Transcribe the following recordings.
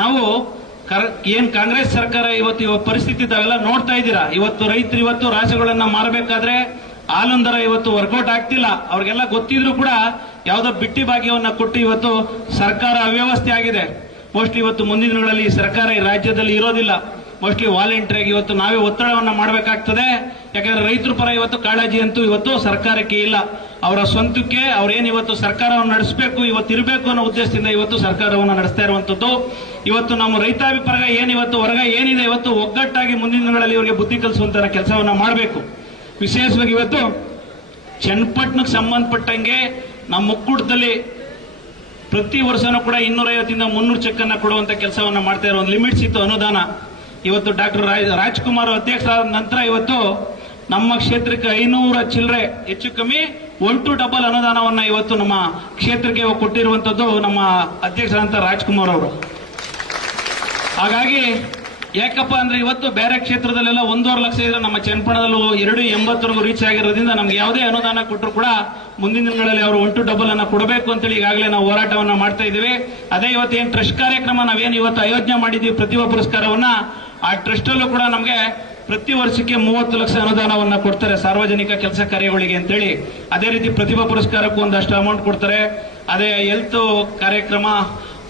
ನಾವು ಏನ್ ಕಾಂಗ್ರೆಸ್ ಸರ್ಕಾರ ಇವತ್ತು ಇವ ಪರಿಸ್ಥಿತಿ ತಾವೆಲ್ಲ ನೋಡ್ತಾ ಇದ್ದೀರಾ? ಇವತ್ತು ರೈತರು ಇವತ್ತು ರಾಜ್ಯಗಳನ್ನ ಮಾರಬೇಕಾದ್ರೆ ಹಾಲೊಂದರ ಇವತ್ತು ವರ್ಕೌಟ್ ಆಗ್ತಿಲ್ಲ. ಅವ್ರಿಗೆಲ್ಲ ಗೊತ್ತಿದ್ರು ಕೂಡ ಯಾವುದೋ ಬಿಟ್ಟಿ ಭಾಗ್ಯವನ್ನ ಕೊಟ್ಟು ಇವತ್ತು ಸರ್ಕಾರ ಅವ್ಯವಸ್ಥೆ ಆಗಿದೆ. ಮೋಸ್ಟ್ಲಿ ಇವತ್ತು ಮುಂದಿನ ದಿನಗಳಲ್ಲಿ ಸರ್ಕಾರ ಈ ರಾಜ್ಯದಲ್ಲಿ ಇರೋದಿಲ್ಲ. ಮೋಸ್ಟ್ಲಿ ವಾಲಂಟಿಯರ್ ಇವತ್ತು ನಾವೇ ಒತ್ತಡವನ್ನ ಮಾಡಬೇಕಾಗ್ತದೆ. ಯಾಕಂದ್ರೆ ರೈತರ ಪರ ಇವತ್ತು ಕಾಳಜಿ ಅಂತೂ ಇವತ್ತು ಸರ್ಕಾರಕ್ಕೆ ಇಲ್ಲ. ಅವರ ಸ್ವಂತಕ್ಕೆ ಅವ್ರೇನು ಇವತ್ತು ಸರ್ಕಾರವನ್ನು ನಡೆಸಬೇಕು, ಇವತ್ತು ಇರಬೇಕು ಅನ್ನೋ ಉದ್ದೇಶದಿಂದ ಇವತ್ತು ಸರ್ಕಾರವನ್ನು ನಡೆಸ್ತಾ ಇರುವಂತದ್ದು. ಇವತ್ತು ನಮ್ಮ ರೈತಾಭಿಪ್ರಾಯ ಏನು ಇವತ್ತು ಹೊರಗ ಏನಿದೆ, ಇವತ್ತು ಒಗ್ಗಟ್ಟಾಗಿ ಮುಂದಿನ ದಿನಗಳಲ್ಲಿ ಇವರಿಗೆ ಬುದ್ಧಿ ಕಲಿಸುವಂತ ಕೆಲಸವನ್ನ ಮಾಡಬೇಕು. ವಿಶೇಷವಾಗಿ ಇವತ್ತು ಚನ್ನಪಟ್ಟಣಕ್ಕೆ ಸಂಬಂಧಪಟ್ಟಂಗೆ ನಮ್ಮ ಒಕ್ಕೂಟದಲ್ಲಿ ಪ್ರತಿ ವರ್ಷನೂ ಕೂಡ ಇನ್ನೂರೈವತ್ತಿಂದ ಮುನ್ನೂರು ಚೆಕ್ ಅನ್ನ ಕೊಡುವಂತ ಕೆಲಸವನ್ನ ಮಾಡ್ತಾ ಇರೋ ಒಂದು ಲಿಮಿಟ್ಸ್ ಇತ್ತು ಅನುದಾನ. ಇವತ್ತು ಡಾಕ್ಟರ್ ರಾಜ್ಕುಮಾರ್ ಅಧ್ಯಕ್ಷರಾದ ನಂತರ ಇವತ್ತು ನಮ್ಮ ಕ್ಷೇತ್ರಕ್ಕೆ ಐನೂರ ಚಿಲ್ಲರೆ ಹೆಚ್ಚು ಕಮ್ಮಿ ಒನ್ ಟು ಡಬಲ್ ಅನುದಾನವನ್ನ ಇವತ್ತು ನಮ್ಮ ಕ್ಷೇತ್ರಕ್ಕೆ ಕೊಟ್ಟಿರುವಂತದ್ದು ನಮ್ಮ ಅಧ್ಯಕ್ಷರಂತ ರಾಜ್ಕುಮಾರ್ ಅವರು. ಹಾಗಾಗಿ ಯಾಕಪ್ಪ ಅಂದ್ರೆ ಇವತ್ತು ಬೇರೆ ಕ್ಷೇತ್ರದಲ್ಲೆಲ್ಲ ಒಂದೂವರೆ ಲಕ್ಷ ಇದ್ರೆ ನಮ್ಮ ಚೆನ್ನಪಣದಲ್ಲೂ ಎರಡು ಎಂಬತ್ತರೆಗೂ ರೀಚ್ ಆಗಿರೋದ್ರಿಂದ ನಮ್ಗೆ ಯಾವುದೇ ಅನುದಾನ ಕೊಟ್ಟರು ಕೂಡ ಮುಂದಿನ ದಿನಗಳಲ್ಲಿ ಅವರು ಒನ್ ಟು ಡಬಲ್ ಅನ್ನ ಕೊಡಬೇಕು ಅಂತೇಳಿ ಈಗಾಗಲೇ ನಾವು ಹೋರಾಟವನ್ನ ಮಾಡ್ತಾ ಇದ್ದೀವಿ. ಅದೇ ಇವತ್ತು ಏನ್ ಟ್ರಸ್ಟ್ ಕಾರ್ಯಕ್ರಮ ನಾವೇನು ಇವತ್ತು ಆಯೋಜನೆ ಮಾಡಿದ್ದೀವಿ ಪ್ರತಿಭಾ ಪುರಸ್ಕಾರವನ್ನ ಆ ಟ್ರಸ್ಟ್ ಅಲ್ಲೂ ಕೂಡ ನಮಗೆ ಪ್ರತಿ ವರ್ಷಕ್ಕೆ ಮೂವತ್ತು ಲಕ್ಷ ಅನುದಾನವನ್ನ ಕೊಡ್ತಾರೆ ಸಾರ್ವಜನಿಕ ಕೆಲಸ ಕಾರ್ಯಗಳಿಗೆ ಅಂತೇಳಿ. ಅದೇ ರೀತಿ ಪ್ರತಿಭಾ ಪುರಸ್ಕಾರಕ್ಕೂ ಒಂದಷ್ಟು ಅಮೌಂಟ್ ಕೊಡ್ತಾರೆ. ಅದೇ ಹೆಲ್ತ್ ಕಾರ್ಯಕ್ರಮ,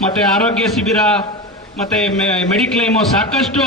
ಮತ್ತೆ ಆರೋಗ್ಯ ಶಿಬಿರ, ಮತ್ತೆ ಮೆಡಿಕ್ಲೈಮು ಸಾಕಷ್ಟು